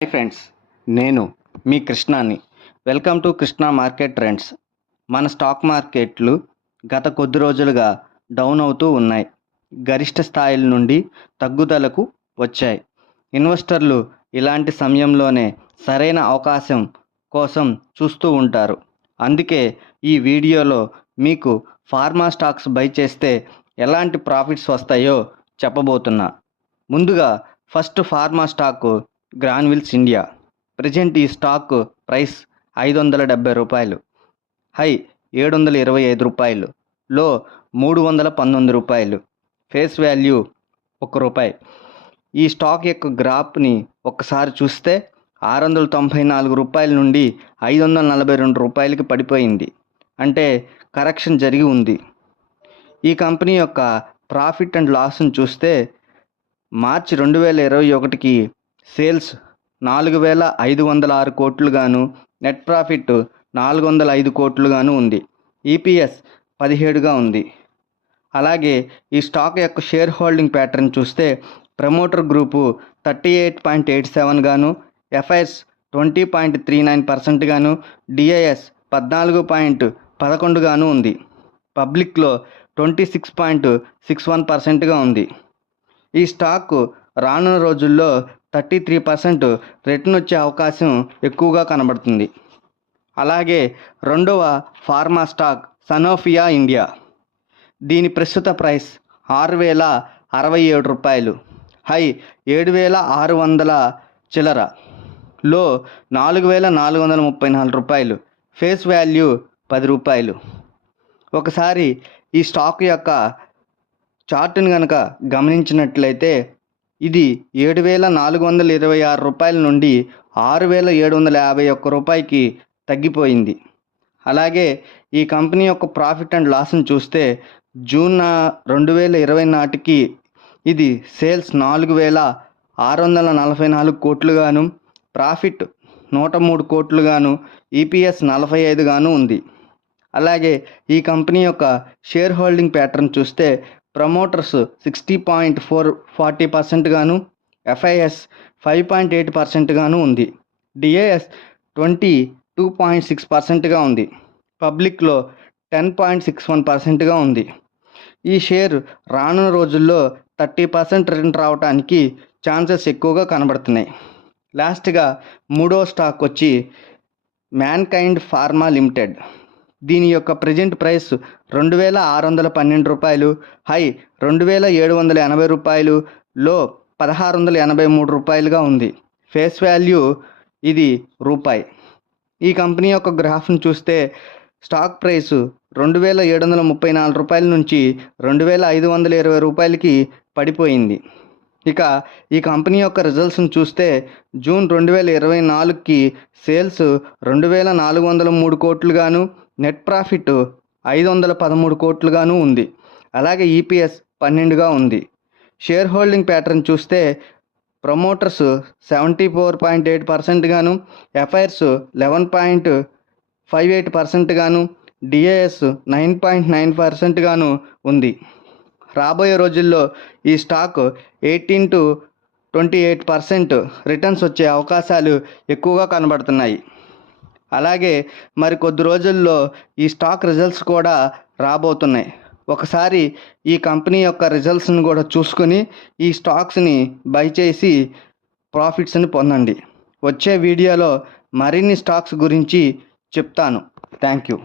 Hi friends, నేను మీ కృష్ణాని. Welcome to Krishna market trends. మన స్టాక్ మార్కెట్లు గత కొద్ది రోజులుగా డౌన్ అవుతూ ఉన్నాయి. గరిష్ట స్థాయిల నుండి తగ్గుదలకు వచ్చాయి. ఇన్వెస్టర్లు ఇలాంటి సమయంలోనే సరైన అవకాశం కోసం చూస్తూ ఉంటారు. అందుకే ఈ వీడియోలో మీకు ఫార్మా స్టాక్స్ బై చేస్తే ఎలాంటి ప్రాఫిట్స్ వస్తాయో చెప్పబోతున్నా. ముందుగా first pharma stock Granules India. Present ఈ stock price ₹570, high ₹725, low ₹319, face value ₹1. ఈ స్టాక్ యొక్క గ్రాఫ్ని ఒక్కసారి చూస్తే ₹694 నుండి ₹542 పడిపోయింది. అంటే కరెక్షన్ జరిగి ఉంది. ఈ కంపెనీ యొక్క ప్రాఫిట్ అండ్ లాస్ని చూస్తే మార్చి 2021కి సేల్స్ 4,506 కోట్లుగాను, నెట్ ప్రాఫిట్ 405 కోట్లుగాను ఉంది. ఈపీఎస్ 17గా ఉంది. అలాగే ఈ స్టాక్ యొక్క షేర్ హోల్డింగ్ ప్యాటర్న్ చూస్తే ప్రమోటర్ గ్రూపు 38.87 గాను, ఎఫ్ఐఎస్ 20.39% గాను, డిఐఎస్ 14.11 గాను ఉంది. పబ్లిక్లో 26.61%గా ఉంది. ఈ స్టాక్ రానున్న రోజుల్లో 33% రిటర్న్ వచ్చే అవకాశం ఎక్కువగా కనబడుతుంది. అలాగే రెండవ ఫార్మా స్టాక్ సనోఫియా ఇండియా. దీని ప్రస్తుత ప్రైస్ ₹6,067, హై $7,600 చిల్లర, లో ₹4,434, ఫేస్ వాల్యూ ₹10. ఒకసారి ఈ స్టాక్ యొక్క చార్ట్ని కనుక గమనించినట్లయితే ఇది ₹7,426 నుండి ₹6,751కి తగ్గిపోయింది. అలాగే ఈ కంపెనీ యొక్క ప్రాఫిట్ అండ్ లాస్ని చూస్తే జూన్ 2020 నాటికి ఇది సేల్స్ 4,644 కోట్లుగాను, ప్రాఫిట్ 103 కోట్లుగాను, ఈపీఎస్ 45 గాను ఉంది. అలాగే ఈ కంపెనీ యొక్క షేర్ హోల్డింగ్ ప్యాటర్న్ చూస్తే ప్రమోటర్స్ 60.40% గాను, ఎఫ్ఐఎస్ 5.8% గాను ఉంది. డిఐఎస్ 22.6%గా ఉంది. పబ్లిక్లో 10.61%గా ఉంది. ఈ షేర్ రానున్న రోజుల్లో 30% రిటర్న్ రావడానికి ఛాన్సెస్ ఎక్కువగా కనబడుతున్నాయి. లాస్ట్గా మూడో స్టాక్ వచ్చి మ్యాన్కైండ్ ఫార్మా లిమిటెడ్. దీని యొక్క ప్రజెంట్ ప్రైస్ ₹2,612, హై ₹2,780, లో ₹1,683గా ఉంది. ఫేస్ వాల్యూ ఇది రూపాయి. ఈ కంపెనీ యొక్క గ్రాఫ్ను చూస్తే స్టాక్ ప్రైస్ ₹2,734 నుంచి ₹2,520కి పడిపోయింది. ఇక ఈ కంపెనీ యొక్క రిజల్ట్స్ని చూస్తే జూన్ 2024కి సేల్స్ 2,403 కోట్లుగాను, నెట్ ప్రాఫిట్ 513 కోట్లుగాను ఉంది. అలాగే ఈపీఎస్ 12గా ఉంది. షేర్ హోల్డింగ్ ప్యాటర్న్ చూస్తే ప్రమోటర్స్ 74.8% గాను, ఎఫ్ఐఆర్స్ 11.58% గాను, డిఐఎస్ 9.9% గాను ఉంది. రాబోయే రోజుల్లో ఈ స్టాక్ 18 to 28% రిటర్న్స్ వచ్చే అవకాశాలు ఎక్కువగా కనబడుతున్నాయి. అలాగే మరి కొద్ది రోజుల్లో ఈ స్టాక్ రిజల్ట్స్ కూడా రాబోతున్నాయి. ఒకసారి ఈ కంపెనీ యొక్క రిజల్ట్స్ని కూడా చూసుకొని ఈ స్టాక్స్ని బై చేసి ప్రాఫిట్స్ని పొందండి. వచ్చే వీడియోలో మరిన్ని స్టాక్స్ గురించి చెప్తాను. Thank you.